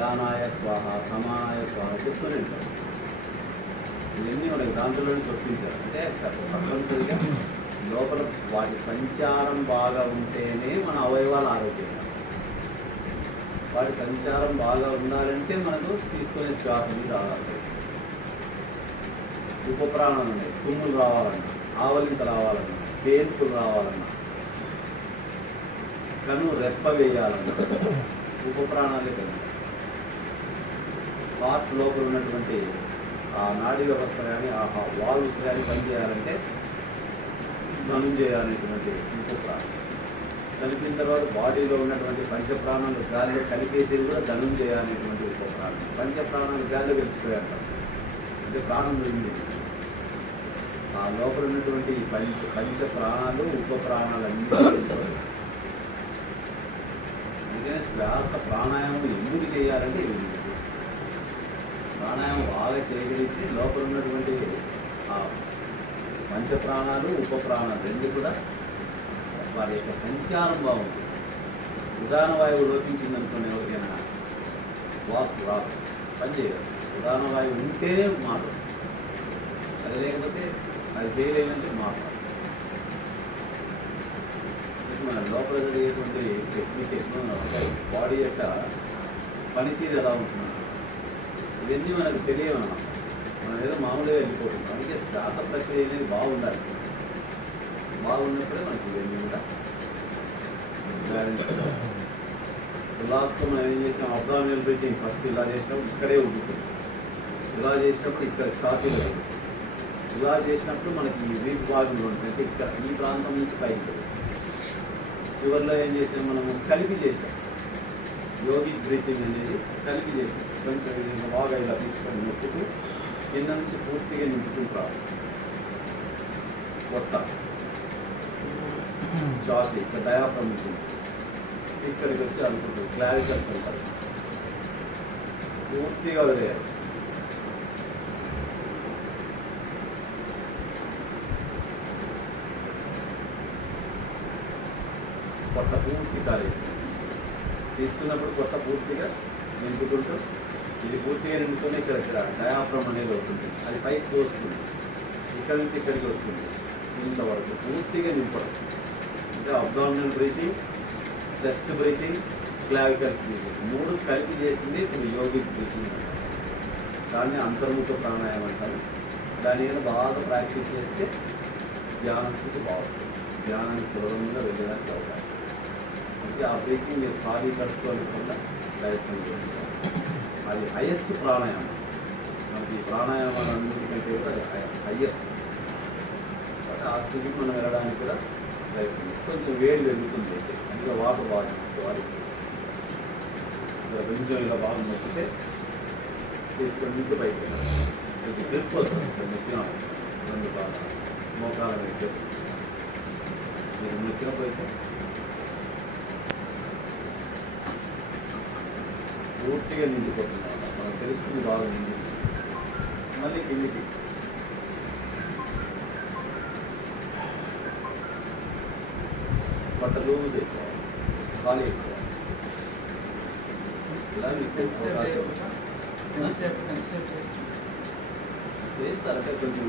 గానాయ స్వాహ, సమానాయ స్వాహ చెప్తూనే ఉంటారు. ఇవన్నీ మనకి దాంట్లోనే చొప్పించారు. అంటే తప్పనిసరిగా లోపల వాటి సంచారం బాగా ఉంటేనే మన అవయవాలు ఆరోగ్యంగా, వాటి సంచారం బాగా ఉండాలంటే మనకు తీసుకునే శ్వాస మీద ఆధారపడి. ఉపప్రాణాలు ఉన్నాయి. తుమ్ములు రావాలన్నా, ఆవలింత రావాలన్నా, పేర్పులు రావాలన్నా, కను రెప్ప వేయాలన్నా ఉపప్రాణాలే కనిపిస్తాయి. హార్ట్ లోపల ఉన్నటువంటి ఆ నాడీ వ్యవస్థ కానీ ఆ వాల్వ్స్ కానీ పనిచేయాలంటే ధనుంజయ అనేటువంటి ఉపప్రాణం. చనిపోయిన తర్వాత బాడీలో ఉన్నటువంటి పంచప్రాణాలు గాలిలో కలిపేసేది కూడా ధనుంజయ అనేటువంటి ఉపప్రాణం. పంచప్రాణాలు గాలిలో కలిసిపోయారు అంటే ప్రాణం పోయింది. ఆ లోపల ఉన్నటువంటి పంచ ప్రాణాలు ఉపప్రాణాలు అన్నీ. అందుకనే శ్వాస ప్రాణాయామం ఎందుకు చేయాలంటే ఇది ప్రాణాయామం బాగా చేయగలిగితే లోపల ఉన్నటువంటి ఆ పంచప్రాణాలు ఉపప్రాణాలు రెండు కూడా వారి యొక్క సంచారం బాగుంటుంది. ఉదాహరణ వాయువు లోపించిందనుకుని ఎవరికైనా వాక్ రాదు, పనిచేయదు. ఉదాహరణ వాయువు ఉంటేనే మాట వస్తుంది, అది లేకపోతే అది ఫెయిల్ అయిందంటే మాట. మన లోపల జరిగేటువంటి టెక్నిక్ బాడీ యొక్క పనితీరు ఎలా ఉంటున్నాం ఇవన్నీ మనకు తెలియవన్నమాట. మనం ఏదో మామూలుగా వెళ్ళిపోతున్నాం. అందుకే శ్వాస ప్రక్రియ అనేది బాగుండాలి. బాగున్నప్పుడే మనకి ఇవన్నీ కూడా బ్యాలెన్స్. లాస్ట్లో మనం ఏం చేసాం, అబ్డామినల్ బ్రీతింగ్ ఫస్ట్ ఇలా చేసినప్పుడు ఇక్కడే ఉడుకుతుంది, ఇలా చేసినప్పుడు ఇక్కడ ఛాతీలో, ఇలా చేసినప్పుడు మనకి ఈ వీపు భాగంలో ఉంటుంది. అంటే ఇక్కడ ఈ ప్రాంతం నుంచి పైకి. చివరిలో ఏం చేసాం, మనము కలిపి చేసాం. యోగిక్ బ్రీతింగ్ అనేది కలిపి చేసాం. కొంచెం బాగా ఇలా తీసుకొని నొప్పుకు కింద నుంచి పూర్తిగా నింపుకుంటారు. కొత్త ఛాతీ ఇక్కడ డయాఫ్రమ్ ఉంటుంది, ఇక్కడికి వచ్చి అనుకుంటుంది క్లారికల్స్ అంటారు. పూర్తిగా వదిలేయాలి. కొత్త పూర్తి ఖాళీ తీసుకున్నప్పుడు కొత్త పూర్తిగా నింపుకుంటూ ఇది పూర్తిగా నింపుకొని ఇక్కడ డయాఫ్రమ్ అనేది అవుతుంది. అది పైకి వస్తుంది, ఇక్కడ నుంచి ఇక్కడికి వస్తుంది. ఇంతవరకు పూర్తిగా నింపడం. అంటే abdominal breathing, chest breathing, clavicles breathing మూడు కలిపి చేసింది ఇప్పుడు యోగిక్ బ్రీతింగ్ అంటారు. దాన్ని అంతర్ముఖ ప్రాణాయామం అంటారు. దాని మీద బాగా ప్రాక్టీస్ చేస్తే ధ్యాన స్థితి బాగుంటుంది. ధ్యానానికి సులభంగా వెళ్ళడానికి అవకాశం. అంటే ఆ బ్రీతింగ్ మీరు ఖాళీ కట్టుకోలేకుండా ప్రయత్నం చేస్తారు. అది హైయెస్ట్ ప్రాణాయామం. మనకి ప్రాణాయామాలన్నిటికంటే కూడా అది హయ్యర్. కాబట్టి ఆ స్థితికి మనం వెళ్ళడానికి కూడా ప్రయత్నం. కొంచెం వేడి పెరుగుతుంది, అందులో వాటర్ బాగా తీసుకోవాలి. కొంచెం ఇలా బాగా నొక్కితే తీసుకొని ఇంటి పైకి వెళ్ళాలి. కొంచెం గ్రిప్ వస్తుంది. ఇక్కడ నొక్కిన రెండు బాగా మోకాల మీద మీరు నొక్కినపోయితే పూర్తిగా నిండిపోతుంది. మనకు తెలుస్తుంది బాగా నిండి. మళ్ళీ కిందికి బట్ట లూజ్ అయిపోవాలి, ఖాళీ అయిపోవాలి. ఇలా మీకు అవకాశం సార్. అంటే కొంచెం